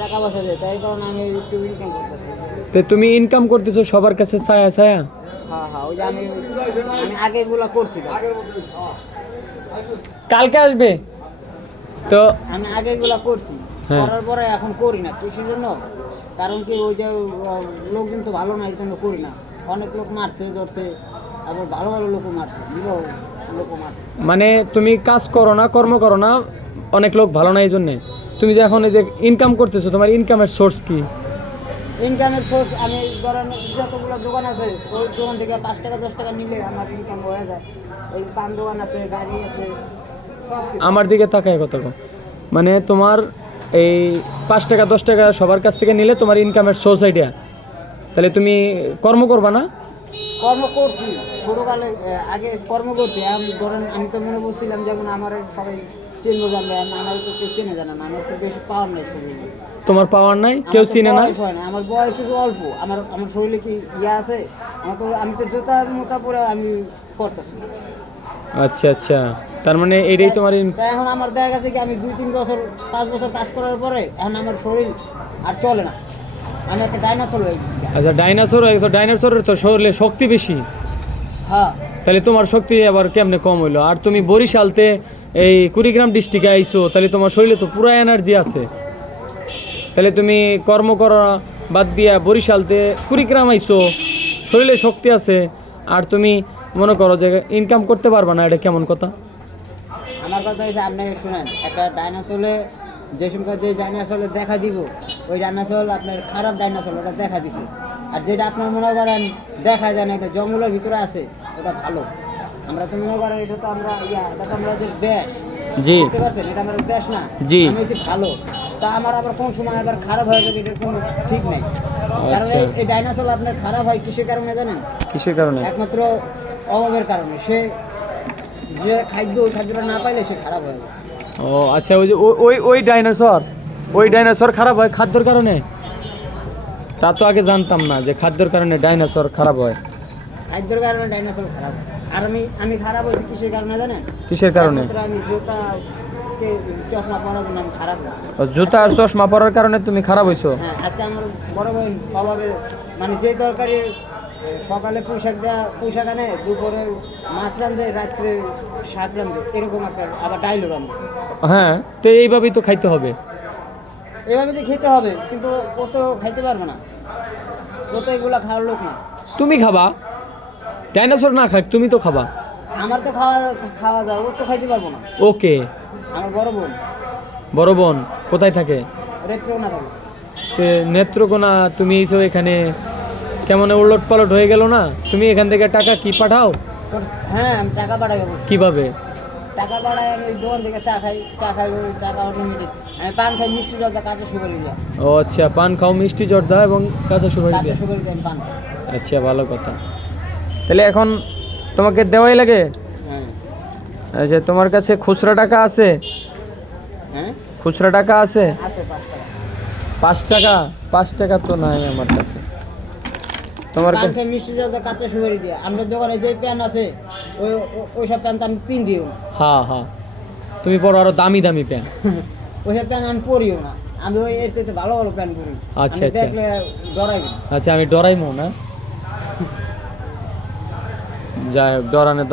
টাকা পয়সা দেয়, তাই কারণে আমি একটু ইনকাম করতেছি। তো তুমি ইনকাম করতেছো সবার কাছে ছায়া ছায়া। হ্যাঁ হ্যাঁ, ওই যে আমি আমি আগে এগুলা করছি তো। কালকে আসবে তো। আমি আগে এগুলা করছি, হ্যাঁ। করার পরে এখন করি না কিসের জন্য, কারণ কি ওই যে লোকজন তো ভালো না, এর জন্য করি না। অনেক লোক মারছে ধরছে, আবার ভালো ভালো লোকও মারছে, বিবাহ লোকও মারছে। মানে তুমি কাজ করো না, কর্ম করো না, অনেক লোক ভালো না এই জন্যে। তুমি যে এখন এই যে ইনকাম করতেছো, তোমার ইনকামের সোর্স কি? ইনকামের সোর্স আমি ধরেন যতগুলো দোকান আছে, ওই দোকান থেকে 5 টাকা 10 টাকা নিলে আমার ইনকাম হয়ে যায়। ওই পান দোকান আছে, গাড়ি আছে, সব কিছু। আমার দিকে তাকায় কত কম, মানে তোমার এই 5 টাকা 10 টাকা সবার কাছ থেকে নিলে তোমার ইনকামের সোর্স আইডিয়া, তাহলে তুমি কর্ম করবা না? কর্ম করছি ছোটোকালে, আগে কর্ম করছি। আমি ধরেন আমি তো মনে করছিলাম যেমন আমার সবাই চিনবো জানবে, আমার তো কেউ চেনে জানে না, আমার তো বেশি পাওয়ার নেই শরীরে। তোমার পাওয়ার নাই, কেউ আমার তো চিনে না। বয়স হয় না, আমার বয়স শুধু অল্প, আমার আমার শরীরে কি ইয়ে আছে? আমি তো জুতা মোতা পরে আমি করতেছি। আচ্ছা আচ্ছা, তার মানে এটাই তোমার তাই এখন আমার দেখা গেছে কি আমি 2-3 বছর 5 বছর কাজ করার পরে এখন আমার শরীর আর চলে না, আমি একটা ডাইনোসর হয়ে গেছি। আচ্ছা, ডাইনোসর হয়ে গেছো। ডাইনোসরের তো শরীরে শক্তি বেশি, হ্যাঁ, তাহলে তোমার শক্তি আবার কেমনে কম হইলো? আর তুমি বরিশালতে এই কুড়িগ্রাম ডিস্ট্রিক্টে আইছো, তাহলে তোমার শরীরে তো পুরো এনার্জি আছে। তাহলে তুমি কর্ম করা বাদ দিয়া বরিশালতে কুড়িগ্রাম আইছো, শরীরে শক্তি আছে, আর তুমি মনে করো যে ইনকাম করতে পারবা না, এটা কেমন কথা? আমার কথা হচ্ছে আপনি শুনেন, একটা ডাইনোসরে যে সময় যে ডাইনোসরে দেখা দিব, ওই ডাইনোসর আপনার খারাপ ডাইনোসর, ওটা দেখা দিছে। আর যেটা আপনার মনে করেন দেখা যায় না, এটা জঙ্গলের ভিতরে আছে, ওটা ভালো। আমরা তো মনে করেন এটা তো আমরা এটা তো আমাদের দেশ, জি বুঝতে পারছেন? এটা আমাদের দেশ না, জি। আমি হচ্ছে ভালো। তা আমার আবার কোন সময় আবার খারাপ হয়ে যাবে, এটার কোনো ঠিক নাই। কারণ আচ্ছা। এই ডাইনোসর আপনার খারাপ হয় কিসের কারণে জানেন? কিসের কারণে? একমাত্র অভাবের কারণে। সে যে খাদ্য, ওই খাদ্যটা না পাইলে সে খারাপ হয়ে যায়। ও আচ্ছা, ওই যে ওই ডাইনোসর খারাপ হয় খাদ্যের কারণে? তা তো আগে জানতাম না যে খাদ্যের কারণে ডাইনোসর খারাপ হয়। খাদ্যের কারণে ডাইনোসর খারাপ হয়। আর আমি খারাপ হয়েছি কিসের কারণে জানেন? কিসের কারণে? একমাত্র আমি জুতা চশমা পরার জন্য আমি খারাপ হয়েছি। ও, জুতা আর চশমা পরার কারণে তুমি খারাপ হইছো? হ্যাঁ, আজকে আমার বড় বোন অভাবে, মানে যে তরকারি সকালে পোশাক আনে, দুপুরে মাছ রান্ধে, রাত্রে শাক রান্ধে, এরকম একটা, আবার ডাইলও রান্ধে। হ্যাঁ, তো এইভাবেই তো খাইতে হবে। এভাবে তো খেতে হবে, কিন্তু ও তো খাইতে পারবে না, ও তো এগুলা খাওয়ার লোক না। তুমি খাবা, ডাইনোসর না খাক, তুমি তো খাবা। আমার তো খাওয়া যায়, ও তো খাইতে পারবো না। ওকে। আমার বড় বোন বড় বোন কোথায় থাকে? রেত্রেও না থাকে। তে নেত্রকোনা, তুমি এইসব এখানে কেমন উলট পালট হয়ে গেল না? তুমি এখান থেকে টাকা কি পাঠাও? হ্যাঁ, আমি টাকা পাঠাই অবশ্যই। কিভাবে? টাকা পাঠাই, আমি ওই দোকান থেকে চা খাই, ওই টাকা অটোমেটিক। আমি পান খাই, মিষ্টি জর্দা, কাঁচা সুপারি দিয়া। ও আচ্ছা, পান খাও, মিষ্টি জর্দা এবং কাঁচা সুপারি কাঁচা দিয়ে। সুপারি দিয়ে আমি পান খাই। আচ্ছা, ভালো কথা। তাহলে এখন তোমাকে দেওয়াই লাগে? হ্যাঁ আচ্ছা, তোমার কাছে খুচরা টাকা আছে? হ্যাঁ, খুচরা টাকা আছে? আছে 5 টাকা। 5 টাকা? 5 টাকা তো নাই আমার কাছে। তোমার পান খাই, মিষ্টি জর্দা, কাঁচা সুপারি দিয়া। আমাদের দোকানে যে প্যান আছে, ওইসব প্যান তো আমি পিন দিও না। হ্যাঁ হ্যাঁ, তুমি পরো আরো দামি দামি প্যান্ট। ওইসব প্যান আমি পরিও না। আমি ওই এর চাইতে ভালো ভালো প্যান পরি। আচ্ছা, আমি আচ্ছা। দেখলে ডরাই না। আচ্ছা, আমি ডরাইমো না, যাই হোক, ডরানো